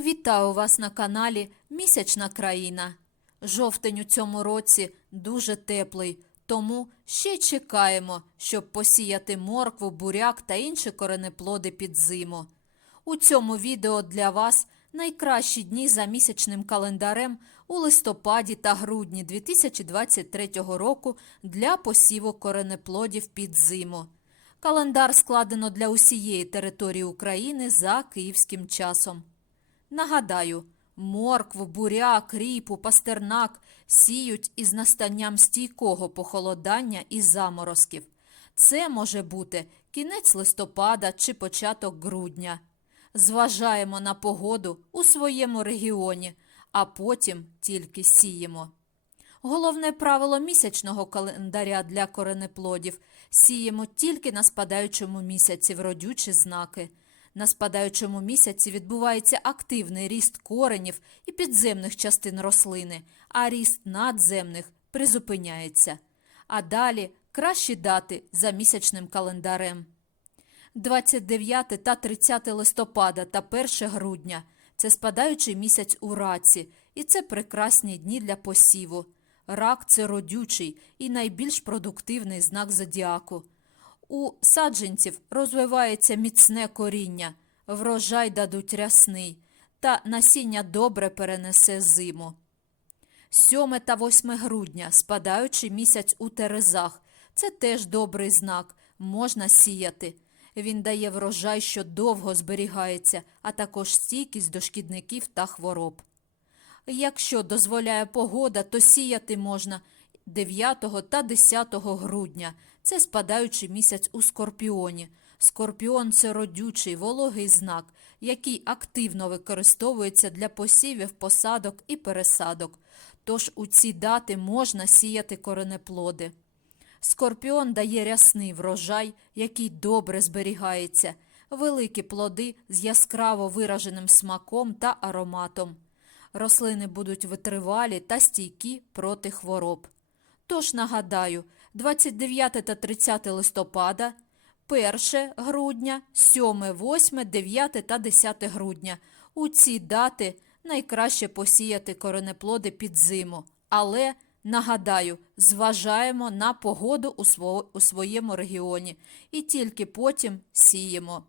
Вітаю вас на каналі Місячна країна. Жовтень у цьому році дуже теплий, тому ще чекаємо, щоб посіяти моркву, буряк та інші коренеплоди під зиму. У цьому відео для вас найкращі дні за місячним календарем у листопаді та грудні 2023 року для посіву коренеплодів під зиму. Календар складено для усієї території України за київським часом. Нагадаю, моркву, буряк, ріпу, пастернак сіють із настанням стійкого похолодання і заморозків. Це може бути кінець листопада чи початок грудня. Зважаємо на погоду у своєму регіоні, а потім тільки сіємо. Головне правило місячного календаря для коренеплодів сіємо тільки на спадаючому місяці в родючі знаки. На спадаючому місяці відбувається активний ріст коренів і підземних частин рослини, а ріст надземних призупиняється. А далі кращі дати за місячним календарем. 29 та 30 листопада та 1 грудня це спадаючий місяць у раці, і це прекрасні дні для посіву. Рак це родючий і найбільш продуктивний знак зодіаку. У саджанців розвивається міцне коріння, врожай дадуть рясний, та насіння добре перенесе зиму. 7 та 8 грудня спадаючий місяць у терезах. Це теж добрий знак, можна сіяти. Він дає врожай, що довго зберігається, а також стійкість до шкідників та хвороб. Якщо дозволяє погода, то сіяти можна 9 та 10 грудня. Це спадаючий місяць у скорпіоні. Скорпіон це родючий, вологий знак, який активно використовується для посівів, посадок і пересадок. Тож у ці дати можна сіяти коренеплоди. Скорпіон дає рясний врожай, який добре зберігається, великі плоди з яскраво вираженим смаком та ароматом. Рослини будуть витривалі та стійкі проти хвороб. Тож нагадаю, 29 та 30 листопада, 1 грудня, 7, 8, 9 та 10 грудня. У ці дати найкраще посіяти коренеплоди під зиму. Але, нагадаю, зважаємо на погоду у, своєму регіоні і тільки потім сіємо.